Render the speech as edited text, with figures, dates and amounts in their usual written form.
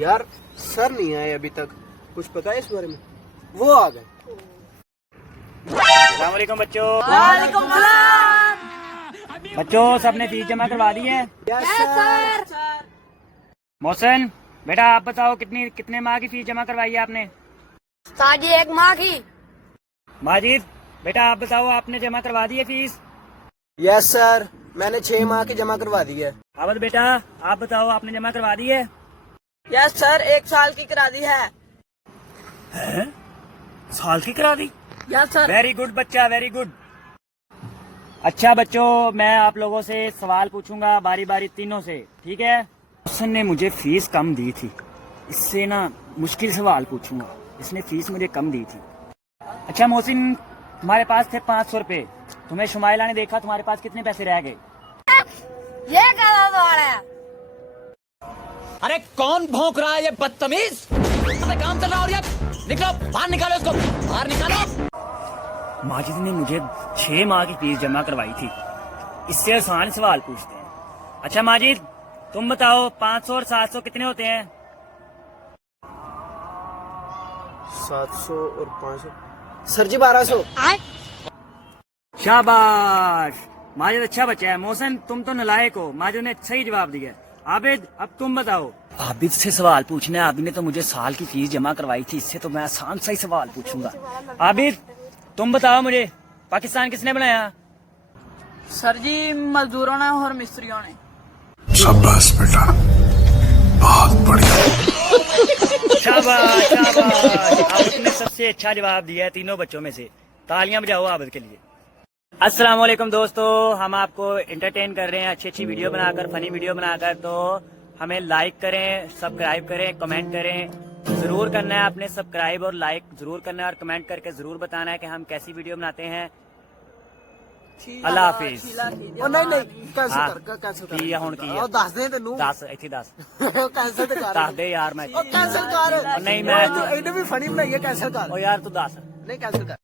यार सर नहीं आए अभी तक, कुछ पता है इस बारे में? वो आ गए। अस्सलाम वालेकुम बच्चों। वालेकुम सलाम। बच्चों सबने फीस जमा करवा दी है? Yes sir. मोहसिन बेटा आप बताओ कितने माह की फीस जमा करवाई है आपने? साजी 1 माह की। माजिद बेटा आप बताओ आपने जमा करवा दी है फीस? यस सर, मैंने 6 माह की जमा करवा दी है। अवध बेटा आप बताओ आपने जमा करवा दी है? यस सर, 1 साल की करा दी है। साल की करा दी? Yes sir. वेरी गुड बच्चा, वेरी गुड। अच्छा बच्चों मैं आप लोगों से सवाल पूछूंगा बारी बारी तीनों से, ठीक है? मोहसिन ने मुझे फीस कम दी थी, इससे ना मुश्किल सवाल पूछूंगा। इसने फीस मुझे कम दी थी। अच्छा मोहसिन तुम्हारे पास थे 500 रुपए, तुम्हें शुमाइला ने देखा तुम्हारे पास कितने पैसे रह गए? ये क्या सवाल है? अरे कौन भौंक रहा है ये बदतमीज? काम चल रहा है और ये निकलो बाहर, निकालो इसको बाहर निकालो। माजिद ने मुझे 6 माह की फीस जमा करवाई थी, इससे आसान सवाल पूछते हैं। अच्छा माजिद तुम बताओ 500 और 700 कितने होते हैं? 700 और 500 सर जी 1200। शाबाश माजिद, अच्छा बच्चा है। मोहसिन तुम तो नालायक हो, माजिद ने सही जवाब दिया। आबिद अब तुम बताओ। आबिद से सवाल पूछना है, आबिद ने तो मुझे साल की फीस जमा करवाई थी, इससे तो मैं आसान सा ही सवाल पूछूंगा। आबिद तुम बताओ मुझे पाकिस्तान किसने बनाया? सर जी मजदूरों ने और मिस्त्रियों ने। शाबाश बेटा, बहुत बढ़िया। शाबाश शाबाश, आबिद ने सबसे अच्छा जवाब दिया है तीनों बच्चों में से। तालियां बजाओ आबिद के लिए। अस्सलाम वालेकुम दोस्तों, हम आपको एंटरटेन कर रहे हैं अच्छी अच्छी वीडियो बनाकर, फनी वीडियो बनाकर। तो हमें लाइक करें, सब्सक्राइब करें, कमेंट करें। जरूर करना है आपने सब्सक्राइब और लाइक जरूर करना है, और कमेंट करके जरूर बताना है कि हम कैसी वीडियो बनाते हैं। अल्लाह हाफिज। ओ नहीं कैंसिल हाँ। कर, कैंसिल कर। की है हुण की है? ओ दस दे तेनू। 10 ਇੱਥੇ 10 कैंसिल तो कर। ਦੱਸ ਦੇ ਯਾਰ ਮੈਂ। ओ कैंसिल कर। नहीं, मैं- इन्हें भी फनी बनाइए, कैंसिल कर। ਓ ਯਾਰ ਤੂੰ ਦੱਸ। नहीं कैंसिल कर।